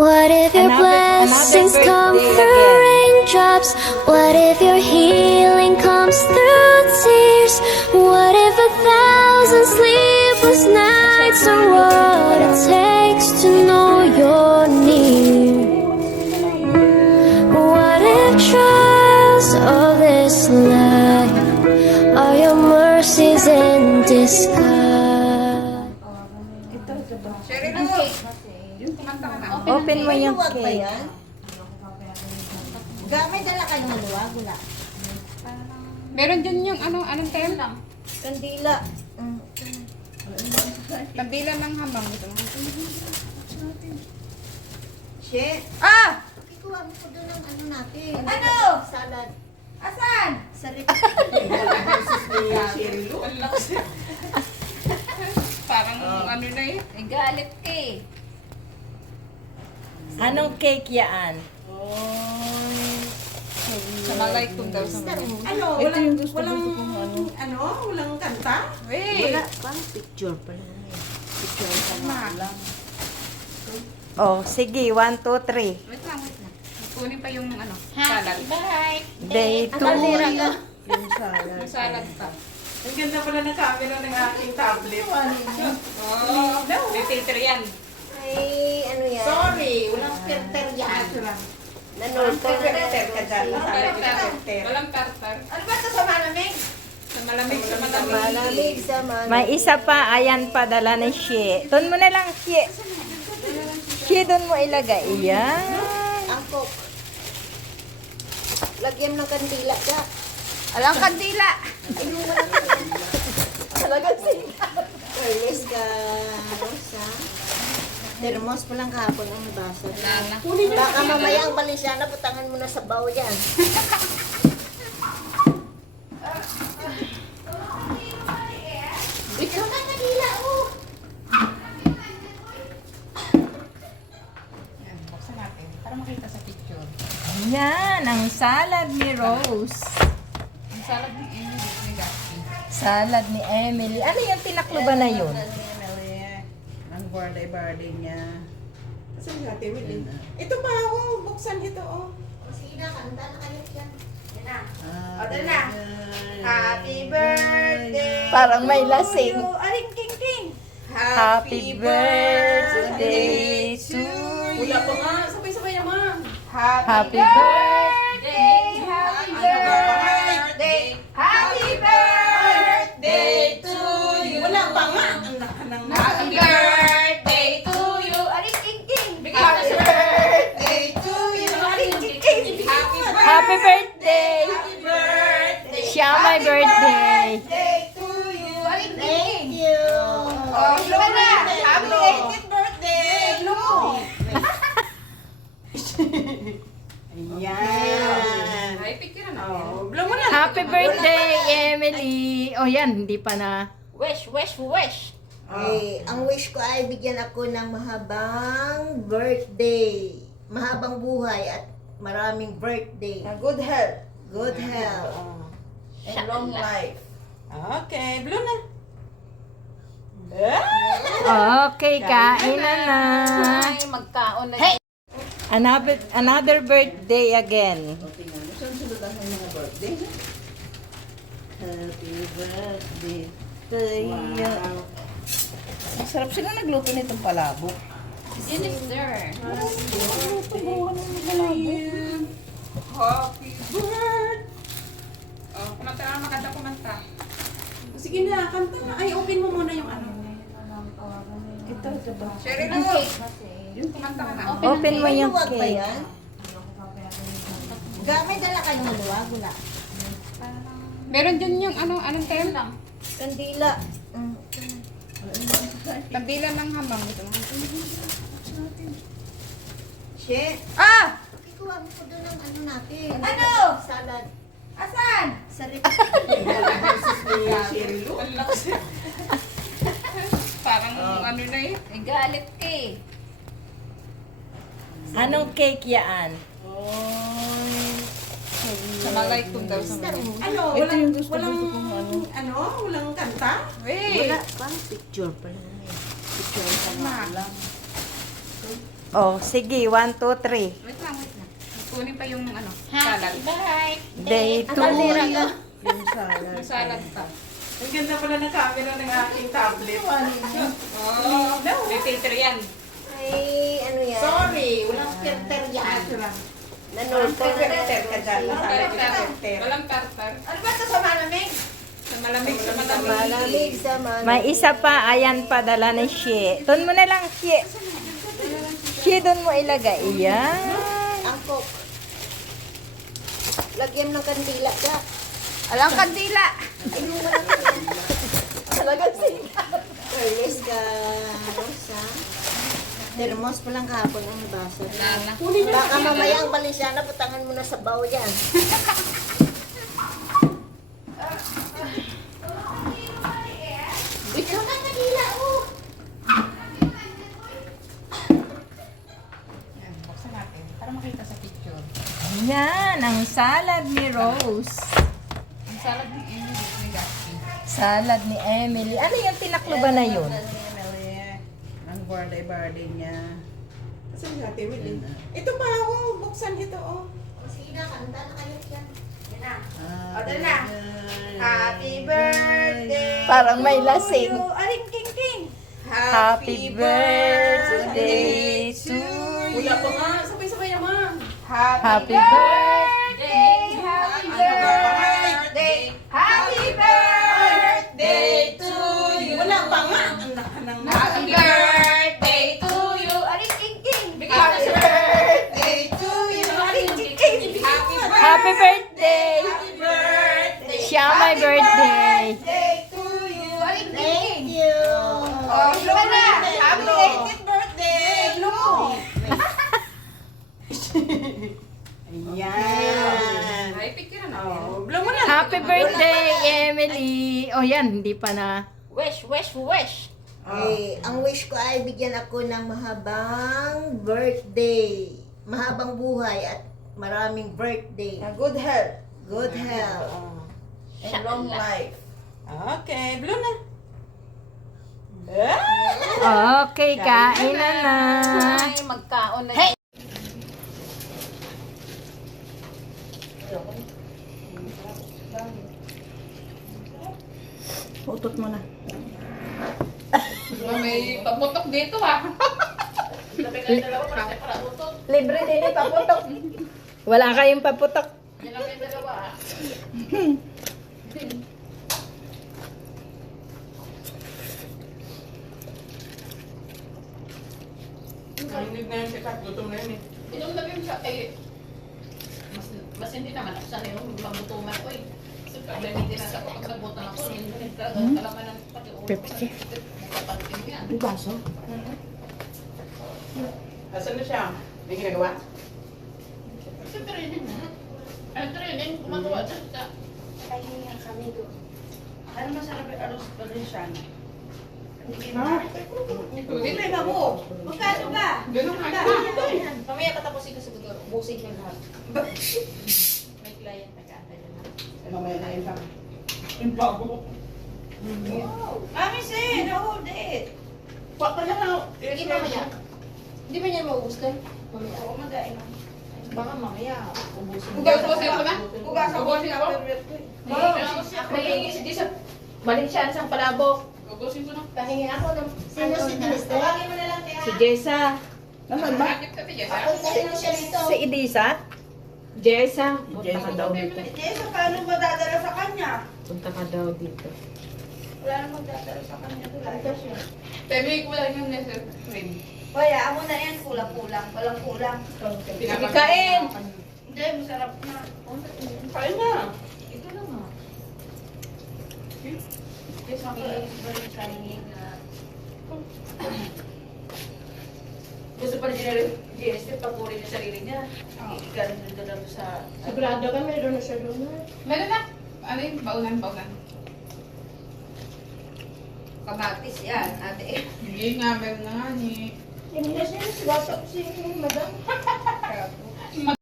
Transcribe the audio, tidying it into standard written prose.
What if your blessings come through raindrops? What if your healing comes through tears? What if 1,000 sleepless nights are what it takes to know you're near? What if trials of this life are your mercies in disguise? Open mo yung Luwag ba cake. yan? May dala kayong maluwag, wala. Meron dyan yung anong tem lang. Kandila. Kandila ng hamang ito. She, Ah! kikuha mo ko doon ng ano natin. Ano? Salad. Asan? Sa rip. Parang ano na eh. Ay, galit ka eh. Anong cake yan? Sa malay kong daw sa malay. Ano, walang kanta? Wait! Pang picture pa lang yan. Picture pa lang. Oh, sige. 1, 2, 3. Wait lang. Kunin pa yung salad. Bye! Day 2. Yung salad. Yung salad pa. Ang ganda pala ng camera ng aking tablet. Oh, may filter yan. Ay, ano yan? Sorry, walang filter yan. Nanolpo na Filter ka dyan. Sabi ko filter. Walang tartar. Ano ba ito sa malamig? Sa malamig, sa malamig. Malamig sa malamig. May isa pa. Ayan pa. Dala ni Shie. Doon mo na lang, Shie. Shie, doon mo ilagay. Ayan. Angkok. Lagyan ng kandila ka. Alang kandila! Talagang sila. Yes ka, Rosa. Termos pa lang kahapon ang basa. Nana. Baka mamaya ang Balenciaga, putangan mo na sa baw yan. Ikaw na kanila, oh. Yan, buksan natin. Para makita sa picture. Ayan. Ang salad ni Rose. Ang salad ni Emily ni Gatsby. Salad ni Emily. Ano yung tinaklo ba na yun? Ang birthday niya. Kasi nga, Emily. Ito pa, oh. Buksan ito, oh. Sige na, kanta na kayo yan. Yan na. O, dali na. Happy birthday. Parang may lasing. to you. Aring king king. Happy birthday to Wala you. pa nga. Sabay-sabay naman. Happy birthday. Happy birthday. Happy birthday to you! Wala pa nga. Ang laka ng Happy birthday to you! Aring king king! Happy birthday to you. Aring king king. Happy birthday. Happy birthday. Siya may birthday. Birthday to you. Aring king Thank king! you. Oh, hello na! Happy 18th birthday. Look. Ayan. Ay, picture na natin. Oh, blow mo na. Happy birthday, Emily. Oh, yan. Hindi pa na. Wish, wish, wish! Ay, ang wish ko ay bigyan ako ng mahabang birthday. Mahabang buhay at maraming birthday. Good health. Good health. And long life. Okay, blow na. Okay, kain na na. Ay, magkaon na. Another birthday again. Sunod-sunudan ang mga birthday. Happy birthday to you. Wow. Sarap sila nagluto nitong palabok. Yun is there. Happy birthday. Oh, kumanta na, maganda kumanta. Sige na, kanta na. Ay, open mo muna yung ano. Ito ba? Sherry na yung kumanta ka na. Open mo yung Maluwag ba cake. yan? May dala kayong maluwag, wala. Meron dyan yung anong tem lang. Kandila. Kandila ng hamang ito. She, Ah! kikuha mo ko doon ng ano natin. Ano? Salad. Asan? Sa rip. Sherry Lou. Parang ano na eh. Ay, galit ka eh. Anong cake yan? Sa malay kong daw sa malay. Ano, walang kanta? Wait! Wala, pang picture pa lang yan. Picture pa lang. Oh, sige. 1, 2, 3. Wait lang. Kunin pa yung ano, salad. Day 2. Yung salad. Yung salad pa. Ang ganda pala ng camera ng aking tablet. Oh, may filter yan. Ay, ano yan? Sorry, walang filter yan. Nanulpo na Filter ka dyan. Sabi ko na filter. Walang tartar. Ano ba ito sa malamig? Sa malamig, sa malamig. malamig sa malamig. May isa pa. Ayan pa. Dala ni Shie. Doon mo na lang, Shie. Shie, doon mo ilagay. Yan. Ang coke. Lagyan ng kandila ka. Alang kandila. Talaga sila. Yes ka, Rosa. Termos pa lang kahapon ang basa. Nana. Baka mamaya ang Balenciaga, putangan mo na sa baw yan. Ito ka kandila, oh. Yan, buksan natin. Para makita sa picture. Yan. Ang salad ni Rose. Ang salad ng Emily ni Gatsby. Salad ni Emily. Ano yung tinakluban na yun? Ang birthday niya. Kasi si Ate Will. Ito pa, oh. Buksan ito, oh. Sige na, kanta na kayo yan. Yan na. Ito na. Happy birthday. Parang may lasing. Aring king king. Happy birthday to you. Wala pa nga. Sabay-sabay naman. Happy birthday. Happy birthday. Happy birthday to you. Wala pa nga. Ang nakanang Happy birthday to you. Aring king king. Happy birthday to you. Aring king king. Happy Happy birthday. birthday. Siya may birthday. to you. Aring king Thank king. you. Oh, Blow na. Happy 18th birthday. Blow. Ayan. Ay, picture na. Oh, blow mo na. Happy birthday, Emily. Oh, yan. Hindi pa na. Wish, wish, wish. Eh, ang wish ko ay bigyan ako ng mahabang birthday. Mahabang buhay at maraming birthday. Good health. Good health. And long life. Okay, blow na. Okay, kain na na. Ay, magkaon na. Hey! Utot mo na. May paputok dito ah. Libre din eh, paputok. Wala kayong paputok. Yan lang yung dalawa ah. Nainig na yung sikat. Gutom na yun eh. Inom na yung siya. Eh, mas hindi naman ako sanay yung mabutuman ko eh. So, hindi na sa kapag nagbutan ako, hindi talaga kalaman ng pati ulo. Pepsi. Nagpapantin yan. Ang baso. Asan na siya? May ginagawa? Kasi training na. Ay, training, gumagawa siya sa... Ano masarap yung arroz Valenciana? Hindi na mo. Magkano ba? Ganun ka na. Mamaya patapusin ko siguro. Busin ko lahat. May client na ka. Mamaya na yun lang. Yung bago. Mami, say, hold it. Papa na lang. Sige, mamaya. Hindi ba niya maubos doon? Mamaya. Oo, magain lang. Baka mamaya, ubusin. Ugasin ko na? Ugasan ko. Ugasin ako? May sige sa Valenciana sa Palabok. Ugasin ko na. Pahingi ako ng sino si Desta? Tawagin mo na lang kaya. Si Jessa. Nasaan ba? Bakit ka tiya Ako sino siya dito? Si Edisa. Jessa. Jessa daw dito. Jessa, paano madadala sa kanya? Punta ka daw dito. Wala nang magdadala sa kanya. Ito siya. Sabi ko lang yung nasa frame. Oya, amo na yan. Kulang-kulang. Walang kulang. Kain! Hindi, masarap na. Kain na. Ito lang ah. Yes, Gusto pa rin GST, papurin yung sarili niya. Galing na doon sa... Sigurado ka meron na siya doon. Meron na. Ano yung baunan? Kamatis yan, ate. Hindi nga, meron na nga ni. Hindi siya si Madam.